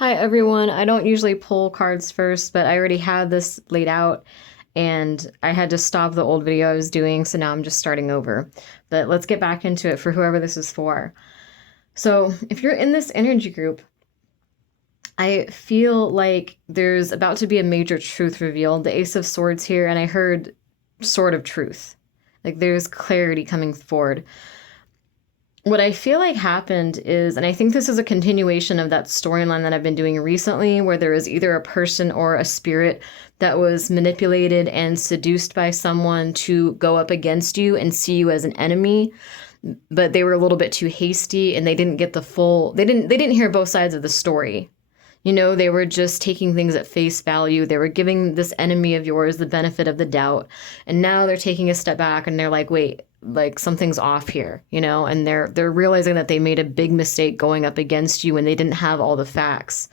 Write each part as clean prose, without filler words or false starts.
Hi everyone. I don't usually pull cards first, but I already had this laid out and I had to stop the old video I was doing, so now I'm just starting over. But let's get back into it for whoever this is for. So, if you're in this energy group, I feel like there's about to be a major truth revealed. The Ace of Swords here, and I heard sort of truth. Like there's clarity coming forward. What I feel like happened is, and I think this is a continuation of that storyline that I've been doing recently, where there was either a person or a spirit that was manipulated and seduced by someone to go up against you and see you as an enemy, but they were a little bit too hasty and they didn't get the full, they didn't hear both sides of the story. You know, they were just taking things at face value. They were giving this enemy of yours the benefit of the doubt. And now they're taking a step back and they're like, wait, like something's off here, you know, and they're realizing that they made a big mistake going up against you and they didn't have all the facts.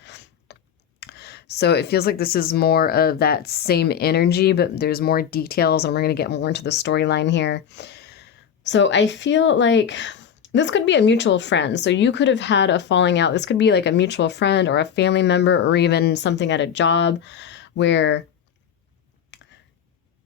So it feels like this is more of that same energy, but there's more details and we're going to get more into the storyline here. So I feel like this could be a mutual friend. So you could have had a falling out. This could be like a mutual friend or a family member or even something at a job where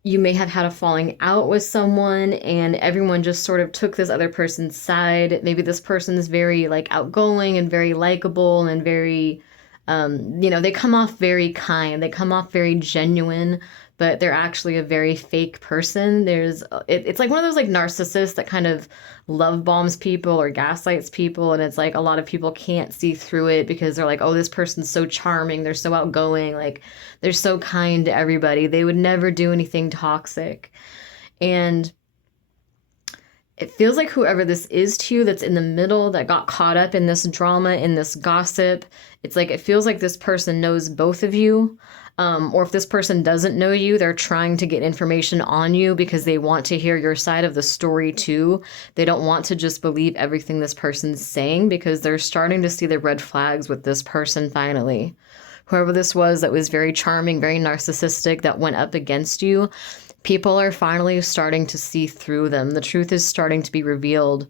you may have had a falling out with someone and everyone just sort of took this other person's side. Maybe this person is very like outgoing and very likable and very, they come off very kind. They come off very genuine, but they're actually a very fake person. It's like one of those like narcissists that kind of love bombs people or gaslights people. And it's like a lot of people can't see through it because they're like, oh, this person's so charming. They're so outgoing. Like they're so kind to everybody. They would never do anything toxic. And it feels like whoever this is to you that's in the middle that got caught up in this drama, in this gossip, it's like it feels like this person knows both of you. Or if this person doesn't know you, they're trying to get information on you because they want to hear your side of the story too. They don't want to just believe everything this person's saying because they're starting to see the red flags with this person finally. Whoever this was that was very charming, very narcissistic, that went up against you, people are finally starting to see through them. The truth is starting to be revealed.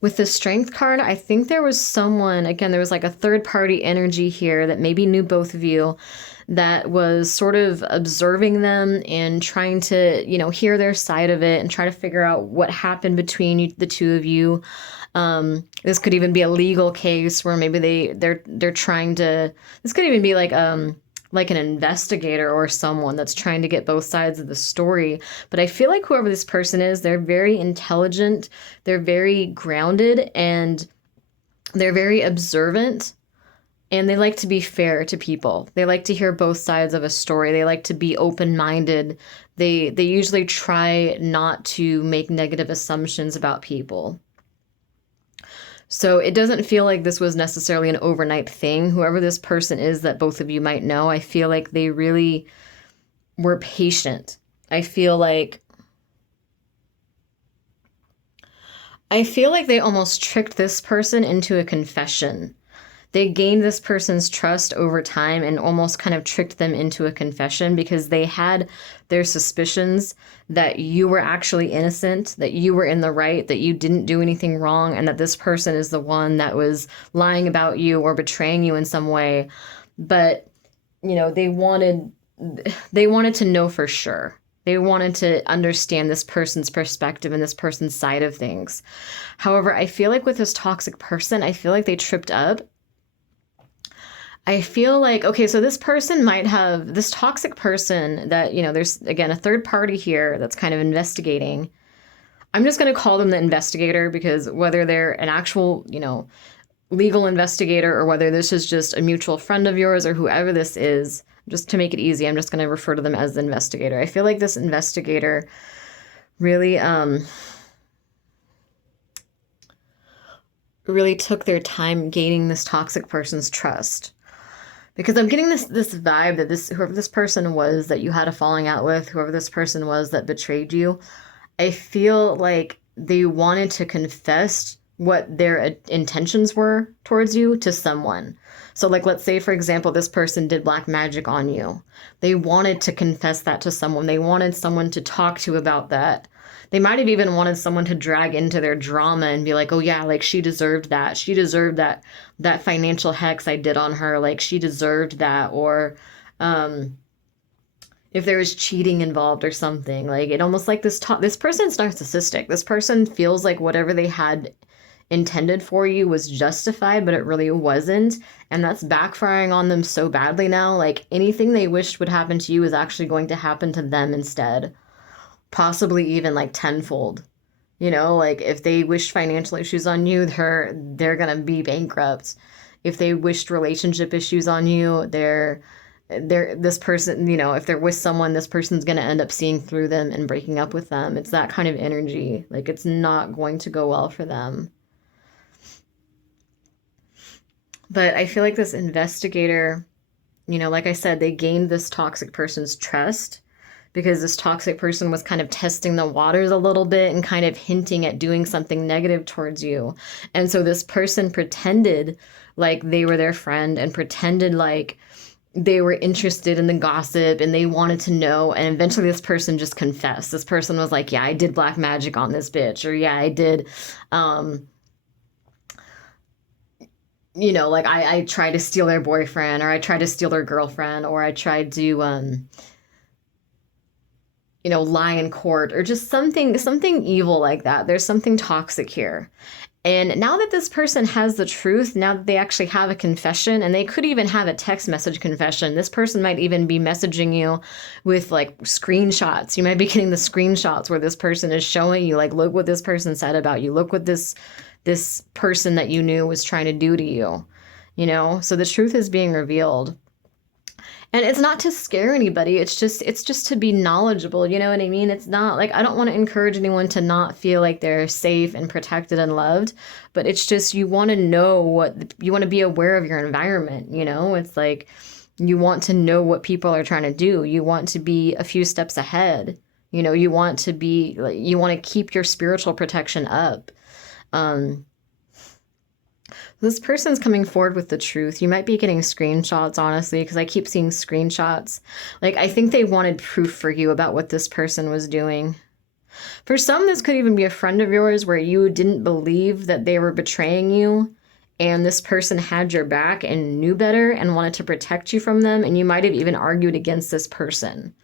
With the Strength card, I think there was someone, again, there was like a third party energy here that maybe knew both of you that was sort of observing them and trying to, hear their side of it and try to figure out what happened between the two of you. This could even be a legal case where maybe they're trying to, this could even be like an investigator or someone that's trying to get both sides of the story. But I feel like whoever this person is, they're very intelligent, they're very grounded, and they're very observant, and they like to be fair to people. They like to hear both sides of a story. They like to be open-minded. They usually try not to make negative assumptions about people. So it doesn't feel like this was necessarily an overnight thing. Whoever this person is that both of you might know, I feel like they really were patient. I feel like they almost tricked this person into a confession. They gained this person's trust over time and almost kind of tricked them into a confession because they had their suspicions that you were actually innocent, that you were in the right, that you didn't do anything wrong, and that this person is the one that was lying about you or betraying you in some way. But, they wanted to know for sure. They wanted to understand this person's perspective and this person's side of things. However, I feel like with this toxic person, I feel like they tripped up. I feel like, okay, so this person might have, this toxic person that, there's, again, a third party here that's kind of investigating. I'm just going to call them the investigator because whether they're an actual, legal investigator or whether this is just a mutual friend of yours or whoever this is, just to make it easy, I'm just going to refer to them as the investigator. I feel like this investigator really, really took their time gaining this toxic person's trust. Because I'm getting this vibe that whoever this person was that you had a falling out with, whoever this person was that betrayed you, I feel like they wanted to confess what their intentions were towards you to someone. So like, let's say, for example, this person did black magic on you. They wanted to confess that to someone. They wanted someone to talk to about that. They might have even wanted someone to drag into their drama and be like, oh yeah, like she deserved that. She deserved that financial hex I did on her. Like she deserved that. Or if there was cheating involved or something, like it almost like this person's narcissistic. This person feels like whatever they had intended for you was justified, but it really wasn't. And that's backfiring on them so badly now. Like anything they wished would happen to you is actually going to happen to them instead. Possibly even like tenfold. You know, like if they wished financial issues on you, they're gonna be bankrupt. If they wished relationship issues on you, they're this person, you know, if they're with someone, this person's gonna end up seeing through them and breaking up with them. It's that kind of energy. Like it's not going to go well for them. But I feel like this investigator, you know, like I said, they gained this toxic person's trust because this toxic person was kind of testing the waters a little bit and kind of hinting at doing something negative towards you. And so this person pretended like they were their friend and pretended like they were interested in the gossip and they wanted to know. And eventually this person just confessed. This person was like, yeah, I did black magic on this bitch. Or yeah, I did, you know, like I tried to steal their boyfriend, or I tried to steal their girlfriend, or I tried to, you know, lie in court, or just something evil like that. There's something toxic here. And now that this person has the truth, now that they actually have a confession, and they could even have a text message confession, this person might even be messaging you with like screenshots. You might be getting the screenshots where this person is showing you, like, look what this person said about you. Look what this person that you knew was trying to do to you, you know? So the truth is being revealed. And it's not to scare anybody. It's just to be knowledgeable. You know what I mean? It's not like, I don't want to encourage anyone to not feel like they're safe and protected and loved, but it's just, you want to know you want to be aware of your environment. You know, it's like, you want to know what people are trying to do. You want to be a few steps ahead. You know, you want to keep your spiritual protection up. This person's coming forward with the truth. You might be getting screenshots, honestly, because I keep seeing screenshots. Like, I think they wanted proof for you about what this person was doing. For some, this could even be a friend of yours where you didn't believe that they were betraying you, and this person had your back and knew better and wanted to protect you from them, and you might have even argued against this person.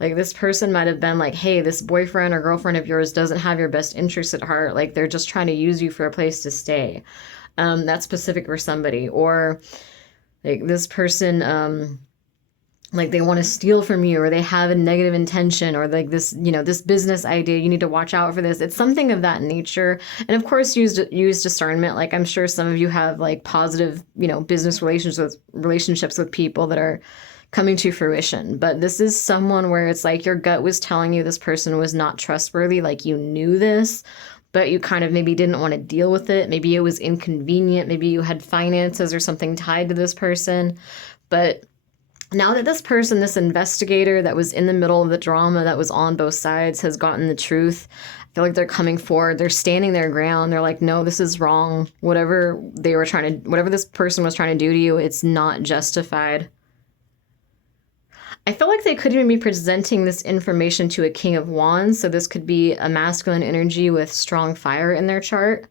Like, this person might have been like, hey, this boyfriend or girlfriend of yours doesn't have your best interest at heart. Like, they're just trying to use you for a place to stay. That's specific for somebody. Or like this person, like they want to steal from you, or they have a negative intention, or like this, you know, this business idea, you need to watch out for this. It's something of that nature. And of course, use discernment. Like, I'm sure some of you have like positive, you know, business relationships with people that are coming to fruition. But this is someone where it's like your gut was telling you this person was not trustworthy. Like, you knew this, but you kind of maybe didn't want to deal with it. Maybe it was inconvenient. Maybe you had finances or something tied to this person. But now that this person, this investigator that was in the middle of the drama, that was on both sides, has gotten the truth, I feel like they're coming forward. They're standing their ground. They're like, no, this is wrong. Whatever this person was trying to do to you, it's not justified. I feel like they could even be presenting this information to a King of Wands. So this could be a masculine energy with strong fire in their chart.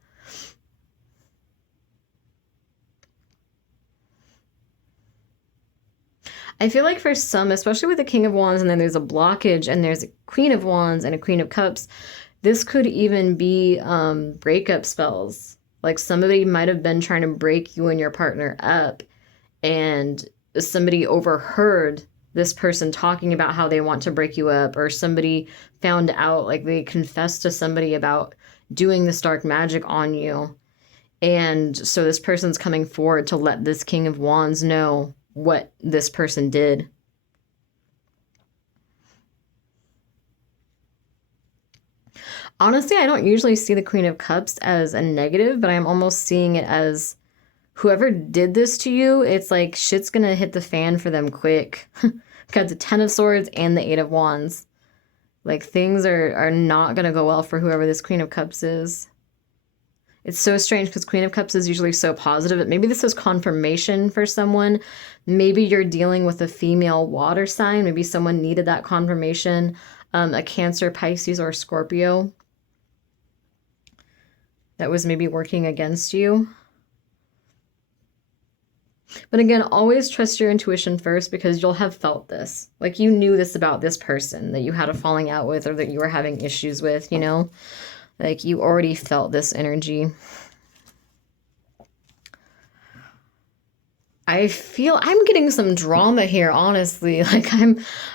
I feel like for some, especially with the King of Wands, and then there's a blockage, and there's a Queen of Wands and a Queen of Cups, this could even be breakup spells. Like, somebody might have been trying to break you and your partner up, and somebody overheard this person talking about how they want to break you up, or somebody found out, like they confessed to somebody about doing this dark magic on you. And so this person's coming forward to let this King of Wands know what this person did. Honestly, I don't usually see the Queen of Cups as a negative, but I'm almost seeing it as whoever did this to you, it's like shit's gonna hit the fan for them quick. Got the Ten of Swords and the Eight of Wands. Like, things are not gonna go well for whoever this Queen of Cups is. It's so strange because Queen of Cups is usually so positive. But maybe this is confirmation for someone. Maybe you're dealing with a female water sign. Maybe someone needed that confirmation. a Cancer, Pisces, or Scorpio that was maybe working against you. But again, always trust your intuition first, because you'll have felt this. Like, you knew this about this person that you had a falling out with, or that you were having issues with, you know? Like, you already felt this energy. I feel I'm getting some drama here, honestly. Like,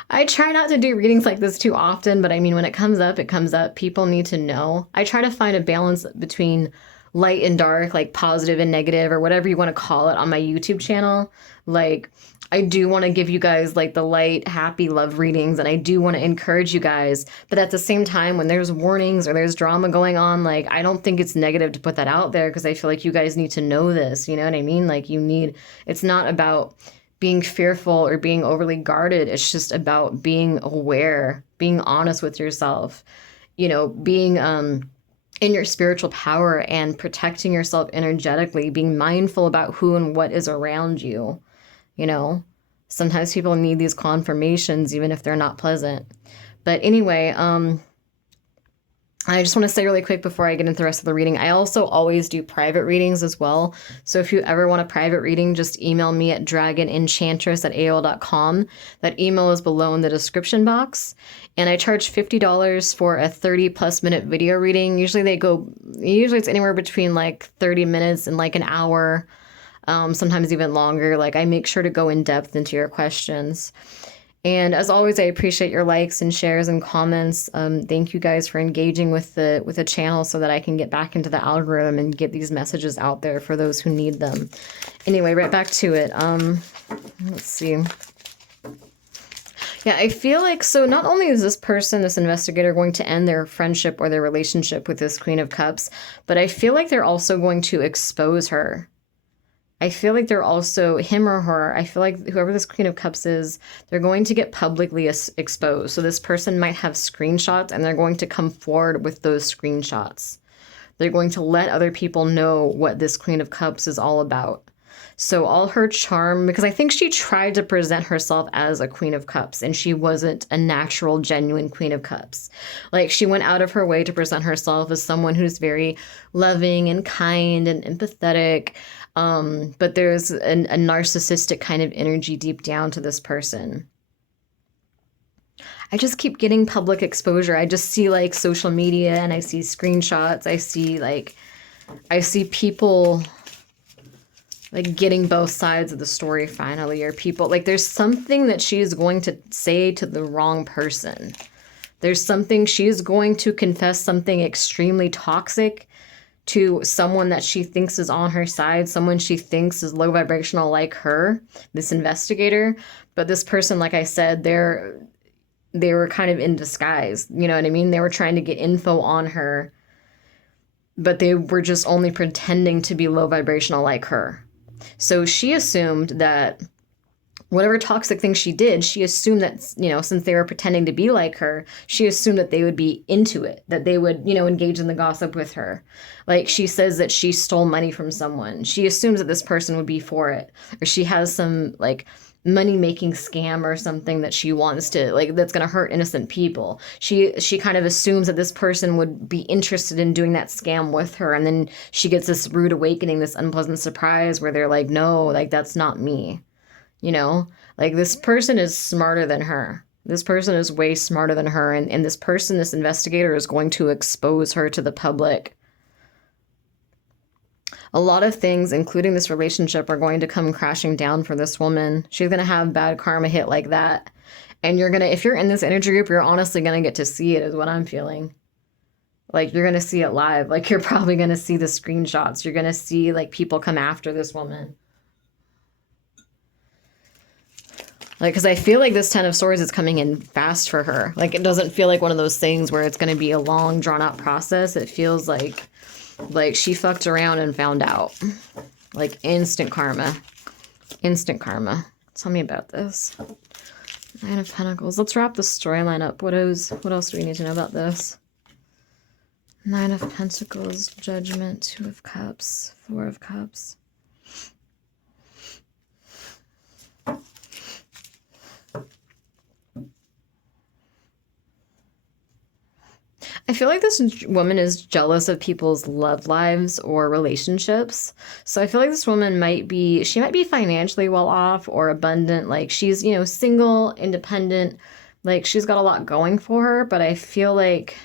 I try not to do readings like this too often, but I mean, when it comes up, it comes up. People need to know. I try to find a balance between light and dark, like positive and negative, or whatever you want to call it on my YouTube channel. Like, I do want to give you guys like the light, happy love readings, and I do want to encourage you guys. But at the same time, when there's warnings or there's drama going on, like, I don't think it's negative to put that out there, because I feel like you guys need to know this. You know what I mean? Like, it's not about being fearful or being overly guarded. It's just about being aware, being honest with yourself, you know, being in your spiritual power and protecting yourself energetically, being mindful about who and what is around you. You know, sometimes people need these confirmations, even if they're not pleasant. But anyway, I just want to say really quick before I get into the rest of the reading, I also always do private readings as well. So if you ever want a private reading, just email me at dragonenchantress@aol.com. That email is below in the description box. And I charge $50 for a 30+ minute video reading. Usually it's anywhere between like 30 minutes and like an hour. Sometimes even longer. Like, I make sure to go in depth into your questions. And as always, I appreciate your likes and shares and comments. Thank you guys for engaging with the channel, so that I can get back into the algorithm and get these messages out there for those who need them. Anyway, right back to it. Let's see. Yeah, I feel like, so not only is this person, this investigator, going to end their friendship or their relationship with this Queen of Cups, but I feel like they're also going to expose her. I feel like they're also, him or her, I feel like whoever this Queen of Cups is, they're going to get publicly exposed. So this person might have screenshots, and they're going to come forward with those screenshots. They're going to let other people know what this Queen of Cups is all about. So all her charm, because I think she tried to present herself as a Queen of Cups, and she wasn't a natural, genuine Queen of Cups. Like, she went out of her way to present herself as someone who's very loving and kind and empathetic. But there's a narcissistic kind of energy deep down to this person. I just keep getting public exposure. I just see like social media, and I see screenshots. I see people like getting both sides of the story finally, or people like, there's something that she is going to say to the wrong person. There's something, she is going to confess something extremely toxic to someone that she thinks is on her side, someone she thinks is low vibrational like her, this investigator. But this person, like I said, they were kind of in disguise. You know what I mean? They were trying to get info on her, but they were just only pretending to be low vibrational like her. So she assumed that whatever toxic thing she did, she assumed that, you know, since they were pretending to be like her, she assumed that they would be into it, that they would, you know, engage in the gossip with her. Like, she says that she stole money from someone. She assumes that this person would be for it. Or she has some, like, money-making scam or something that she wants to, like, that's going to hurt innocent people. She kind of assumes that this person would be interested in doing that scam with her. And then she gets this rude awakening, this unpleasant surprise where they're like, no, like, that's not me. You know, like, this person is smarter than her. This person is way smarter than her. And this person, this investigator, is going to expose her to the public. A lot of things, including this relationship, are going to come crashing down for this woman. She's going to have bad karma hit like that. And you're going to, if you're in this energy group, you're honestly going to get to see it, is what I'm feeling. Like, you're going to see it live. Like, you're probably going to see the screenshots. You're going to see, like, people come after this woman. Like, because I feel like this 10 of Swords is coming in fast for her. Like, it doesn't feel like one of those things where it's going to be a long, drawn-out process. It feels like she fucked around and found out. Like, instant karma. Instant karma. Tell me about this. 9 of Pentacles. Let's wrap the storyline up. What else do we need to know about this? 9 of Pentacles, Judgment, 2 of Cups, 4 of Cups. I feel like this woman is jealous of people's love lives or relationships. So I feel like this woman she might be financially well off or abundant. Like she's, single, independent. Like she's got a lot going for her, but I feel like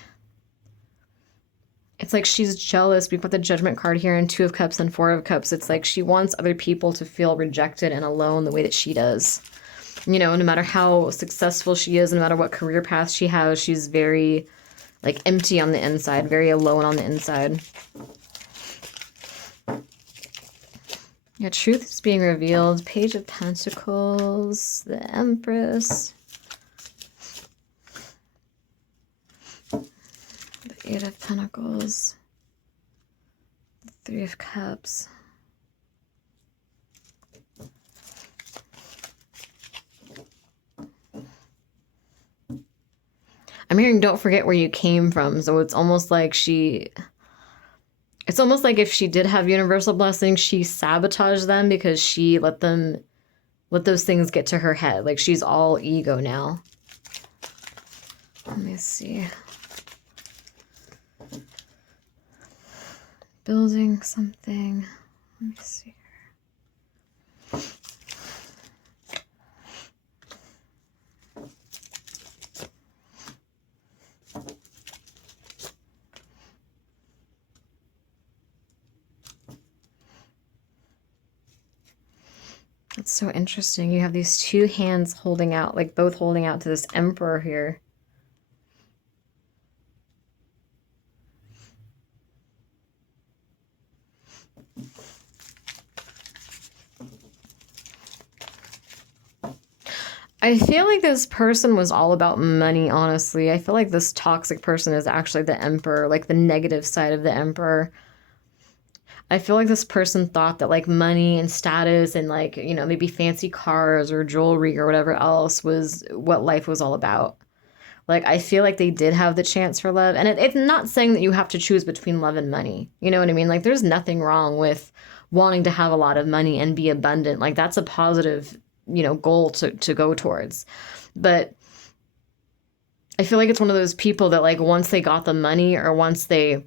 it's like she's jealous. We've got the Judgment card here and Two of Cups and Four of Cups. It's like she wants other people to feel rejected and alone the way that she does. No matter how successful she is, no matter what career path she has, she's very like empty on the inside, very alone on the inside. Yeah, truth is being revealed. Page of Pentacles, the Empress, the Eight of Pentacles, the Three of Cups. I'm hearing don't forget where you came from. So it's almost like if she did have universal blessings, she sabotaged them because she let those things get to her head. Like she's all ego now. Let me see. Building something. Let me see. That's so interesting. You have these two hands holding out, like both holding out to this Emperor here. I feel like this person was all about money, honestly. I feel like this toxic person is actually the Emperor, like the negative side of the Emperor. I feel like this person thought that like money and status and like, maybe fancy cars or jewelry or whatever else was what life was all about. Like, I feel like they did have the chance for love. And it's not saying that you have to choose between love and money. You know what I mean? Like, there's nothing wrong with wanting to have a lot of money and be abundant. Like, that's a positive, goal to go towards. But I feel like it's one of those people that like once they got the money or once they,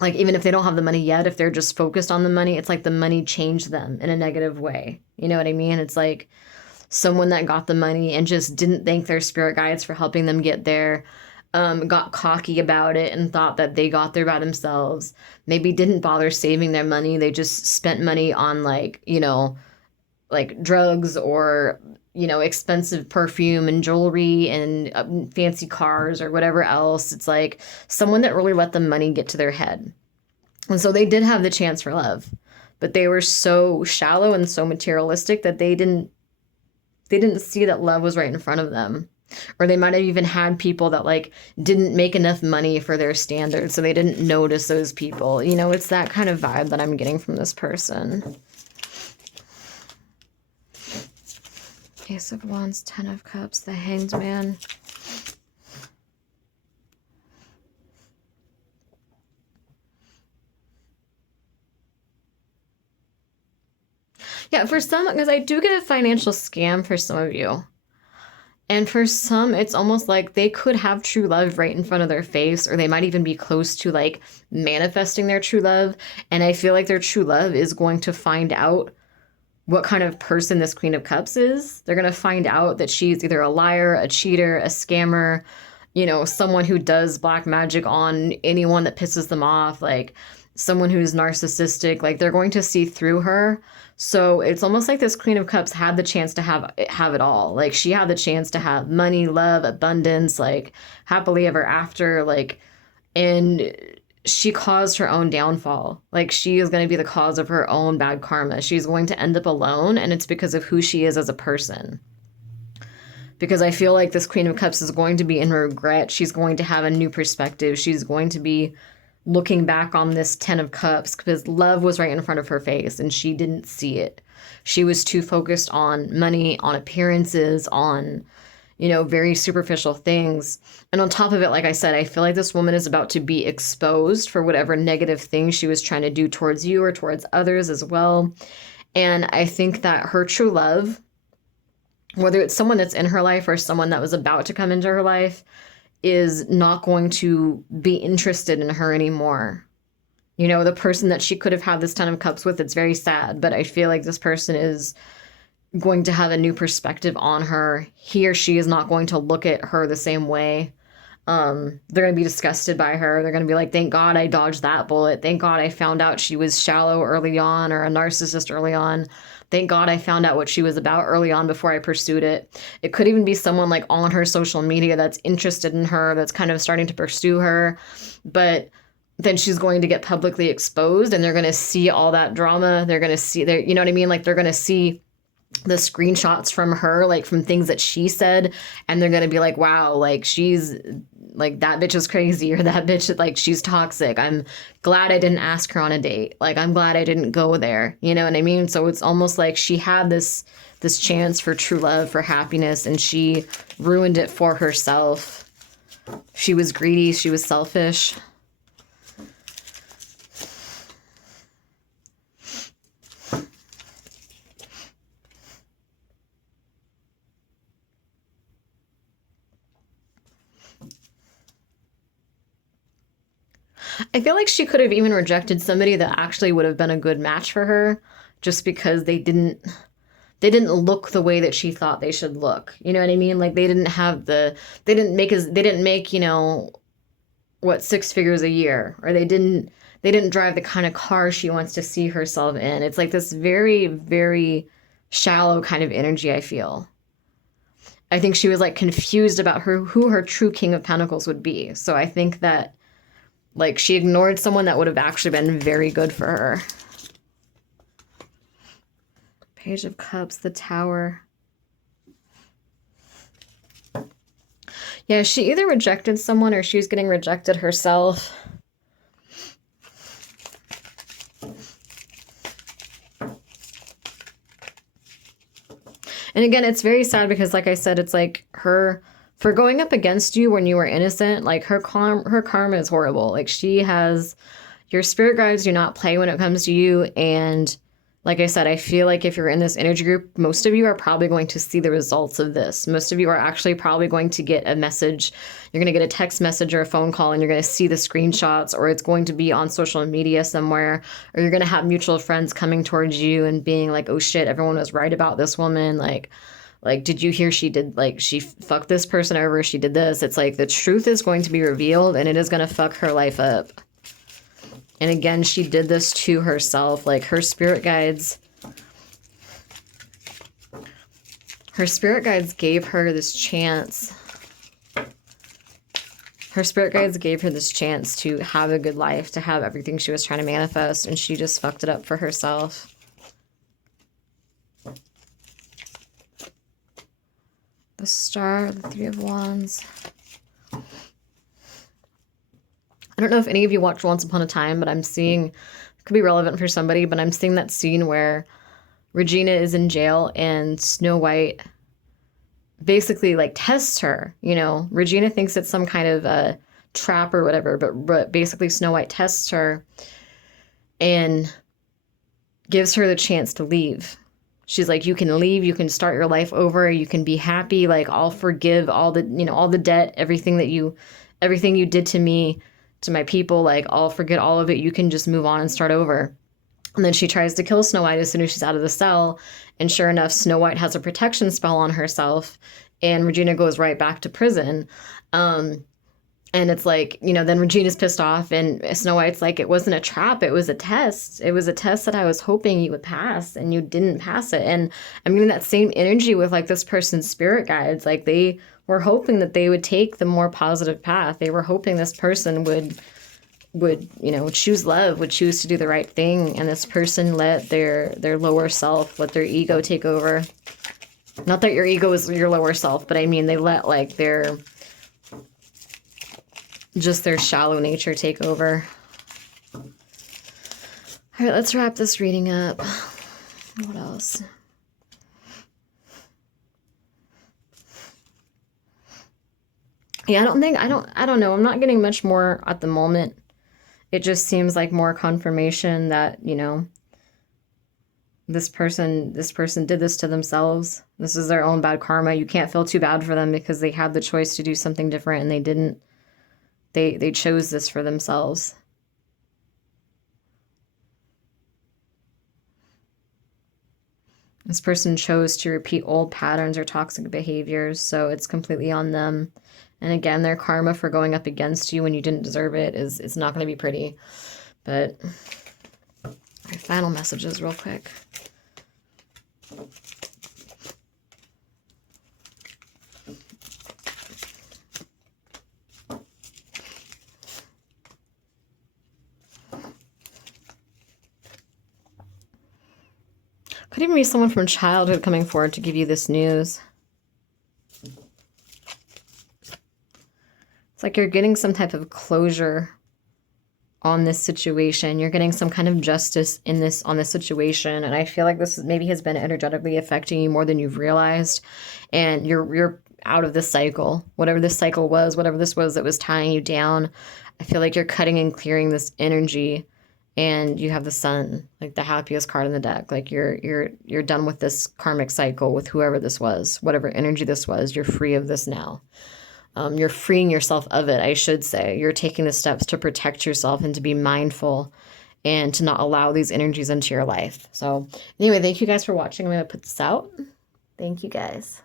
like, even if they don't have the money yet, if they're just focused on the money, it's like the money changed them in a negative way. You know what I mean? It's like someone that got the money and just didn't thank their spirit guides for helping them get there, got cocky about it and thought that they got there by themselves. Maybe didn't bother saving their money. They just spent money on like, like drugs or, expensive perfume and jewelry and fancy cars or whatever else. It's like someone that really let the money get to their head. And so they did have the chance for love, but they were so shallow and so materialistic that they didn't see that love was right in front of them. Or they might have even had people that like didn't make enough money for their standards, so they didn't notice those people. It's that kind of vibe that I'm getting from this person. Ace of Wands, Ten of Cups, the Hanged Man. Yeah, for some, because I do get a financial scam for some of you. And for some, it's almost like they could have true love right in front of their face, or they might even be close to like manifesting their true love. And I feel like their true love is going to find out what kind of person this Queen of Cups is. They're going to find out that she's either a liar, a cheater, a scammer, someone who does black magic on anyone that pisses them off, like someone who's narcissistic. Like they're going to see through her. So it's almost like this Queen of Cups had the chance to have it all. Like she had the chance to have money, love, abundance, like happily ever after, like, and she caused her own downfall. Like she is going to be the cause of her own bad karma. She's going to end up alone, and it's because of who she is as a person. Because I feel like this Queen of Cups is going to be in regret. She's going to have a new perspective. She's going to be looking back on this Ten of Cups because love was right in front of her face and she didn't see it. She was too focused on money, on appearances, on, very superficial things. And on top of it, like I said, I feel like this woman is about to be exposed for whatever negative thing she was trying to do towards you or towards others as well. And I think that her true love, whether it's someone that's in her life or someone that was about to come into her life, is not going to be interested in her anymore. You know, the person that she could have had this 10 of cups with, it's very sad, but I feel like this person is going to have a new perspective on her. He or she is not going to look at her the same way. They're going to be disgusted by her. They're going to be like, thank God I dodged that bullet. Thank God I found out she was shallow early on, or a narcissist early on. Thank God I found out what she was about early on before I pursued it. It could even be someone like on her social media that's interested in her, that's kind of starting to pursue her, but then she's going to get publicly exposed, and they're going to see all that drama. They're going to see, you know what I mean? Like, they're going to see the screenshots from her, like from things that she said, and they're going to be like, wow, like she's like, that bitch is crazy, or that bitch, like, she's toxic. I'm glad I didn't ask her on a date. Like, I'm glad I didn't go there. You know what I mean? So it's almost like she had this chance for true love, for happiness, and she ruined it for herself. She was greedy. She was selfish. I feel like she could have even rejected somebody that actually would have been a good match for her, just because they didn't look the way that she thought they should look. You know what I mean? Like, they didn't make, you know, what, 6 figures a year, or they didn't drive the kind of car she wants to see herself in. It's like this very, very shallow kind of energy, I feel. I think she was like confused about who her true King of Pentacles would be. So I think that, like, she ignored someone that would have actually been very good for her. Page of Cups, the Tower. Yeah, she either rejected someone or she was getting rejected herself. And again, it's very sad because, like I said, it's like her, for going up against you when you were innocent, like her karma is horrible. Like, she has, your spirit guides do not play when it comes to you. And like I said, I feel like if you're in this energy group, most of you are probably going to see the results of this. Most of you are actually probably going to get a message. You're going to get a text message or a phone call, and you're going to see the screenshots, or it's going to be on social media somewhere, or you're going to have mutual friends coming towards you and being like, oh shit, everyone was right about this woman. Like, did you hear she did, like, she fucked this person over, she did this. It's like the truth is going to be revealed, and it is going to fuck her life up. And again, she did this to herself. Like, her spirit guides gave her this chance. Her spirit guides gave her this chance to have a good life, to have everything she was trying to manifest, and she just fucked it up for herself. The Star, the Three of Wands. I don't know if any of you watched Once Upon a Time, but I'm seeing, it could be relevant for somebody, but I'm seeing that scene where Regina is in jail and Snow White basically, like, tests her. You know, Regina thinks it's some kind of a trap or whatever, but basically Snow White tests her and gives her the chance to leave. She's like, you can leave, you can start your life over, you can be happy, like, I'll forgive all the, you know, all the debt, everything you did to me, to my people, like, I'll forget all of it, you can just move on and start over. And then she tries to kill Snow White as soon as she's out of the cell, and sure enough, Snow White has a protection spell on herself, and Regina goes right back to prison. And it's like, you know, then Regina's pissed off, and Snow White's like, it wasn't a trap, it was a test. It was a test that I was hoping you would pass, and you didn't pass it. And I'm getting that same energy with, like, this person's spirit guides. Like, they were hoping that they would take the more positive path. They were hoping this person would, you know, choose love, would choose to do the right thing. And this person let their lower self, let their ego take over. Not that your ego is your lower self, but I mean, they let, like, their shallow nature take over. All right, let's wrap this reading up. What else? Yeah, I don't know. I'm not getting much more at the moment. It just seems like more confirmation that, you know, This person did this to themselves. This is their own bad karma. You can't feel too bad for them because they had the choice to do something different and they didn't. They chose this for themselves. This person chose to repeat old patterns or toxic behaviors, so it's completely on them. And again, their karma for going up against you when you didn't deserve it is not going to be pretty. But our final messages real quick. Could even be someone from childhood coming forward to give you this news. It's like you're getting some type of closure on this situation. You're getting some kind of justice on this situation. And I feel like this maybe has been energetically affecting you more than you've realized. And you're out of this cycle. Whatever this cycle was, whatever this was that was tying you down. I feel like you're cutting and clearing this energy. And you have the Sun, like the happiest card in the deck. Like you're done with this karmic cycle with whoever this was, whatever energy this was. You're free of this now. You're freeing yourself of it, I should say. You're taking the steps to protect yourself and to be mindful and to not allow these energies into your life. So anyway, thank you guys for watching. I'm going to put this out. Thank you guys.